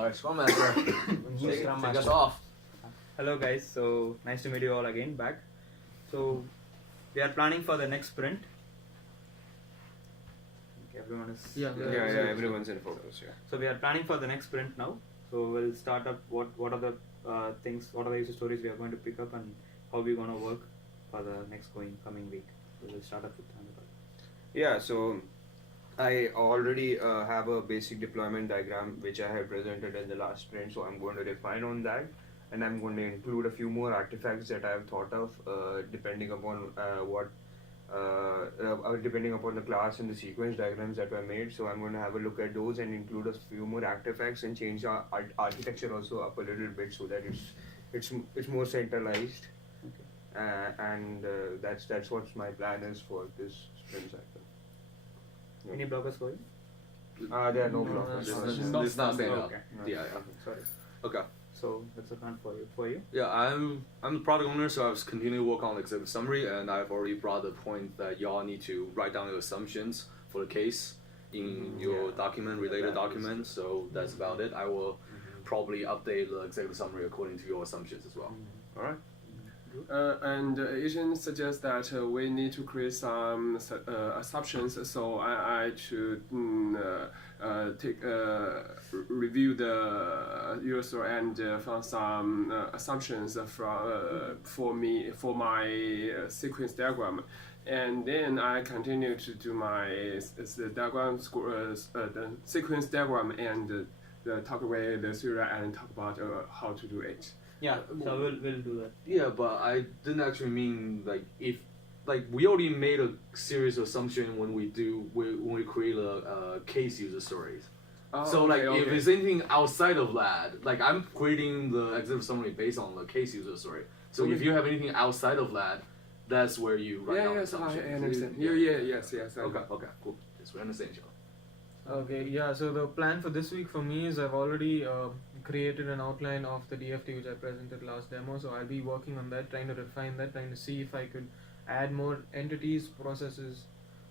Alright, Scrum Master, take us off. Hello guys, so nice to meet you all again back. So we are planning for the next sprint. Everyone is everyone's in focus. Yeah. So we are planning for the next sprint now. So we'll start up what are the things, what are the user stories we are going to pick up, and how we're going to work for the next coming week. So we'll start up with Anurag. Yeah. So I already have a basic deployment diagram which I have presented in the last sprint. So I'm going to refine on that, and I'm going to include a few more artifacts that I have thought of depending upon depending upon the class and the sequence diagrams that were made. So I'm going to have a look at those and include a few more artifacts and change our architecture also up a little bit so that it's more centralized. Okay. And that's what my plan is for this sprint cycle. Yeah. Any blockers for you? There are no blockers. It's not staying up. Okay. Yeah. Sorry. Okay. So that's the plan for you. Yeah, I'm the product owner, so I was continuing to work on the executive summary, and I've already brought the point that y'all need to write down your assumptions for the case in your related document. So that's about it. I will probably update the executive summary according to your assumptions as well. All right. And Asian suggests that we need to create some assumptions. So I should review the user and find some assumptions for my sequence diagram, and then I continue to do my the sequence diagram and talk with the Surya and talk about how to do it. Yeah. So we'll do that. Yeah, but I didn't actually mean we already made a serious assumption when we create a case user stories. If it's anything outside of that, I'm creating the executive summary based on the case user story. So if you have anything outside of that, that's where you write down assumptions. I understand. Yes. Okay, cool. Yes, we understand each other. Okay, yeah, so the plan for this week for me is I've already created an outline of the DFT which I presented last demo, so I'll be working on that, trying to refine that, trying to see if I could add more entities, processes,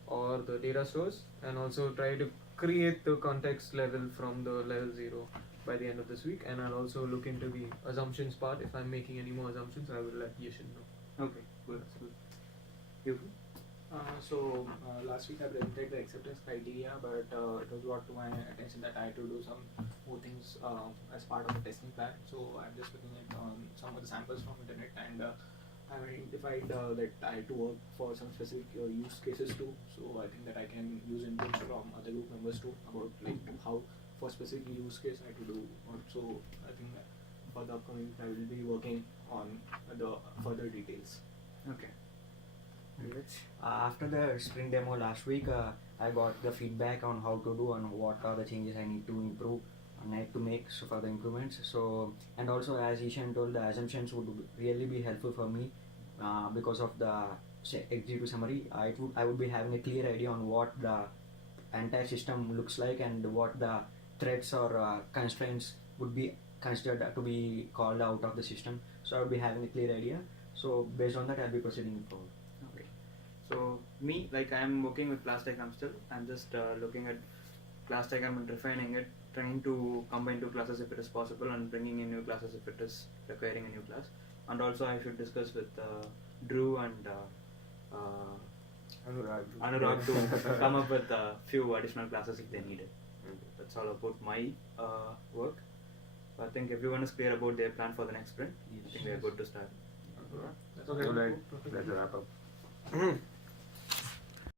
or the data stores, and also try to create the context level from the level 0 by the end of this week. And I'll also look into the assumptions part. If I'm making any more assumptions, I will let Yashin know. Okay, good. You? Last week I presented the acceptance criteria, but it was brought to my attention that I had to do some more things as part of the testing plan. So I'm just looking at some of the samples from internet, and I've identified that I had to work for some specific use cases too. So I think that I can use inputs from other group members too about how for specific use case I had to do. So I think that for the upcoming I will be working on the further details. Okay. After the sprint demo last week, I got the feedback on how to do and what are the changes I need to improve and I need to make for the improvements. So, and also as Ishan told, the assumptions would really be helpful for me because of the executive summary. I would be having a clear idea on what the entire system looks like and what the threats or constraints would be considered to be called out of the system. So I would be having a clear idea. So based on that, I'll be proceeding forward. So me, I'm working with class diagram still. I'm just looking at class diagram and refining it, trying to combine two classes if it is possible and bringing in new classes if it is requiring a new class. And also I should discuss with Drew and Anurag to come up with a few additional classes if they need it. That's all about my work. So I think everyone is clear about their plan for the next sprint. I think we are good to start. Okay. Let's wrap up.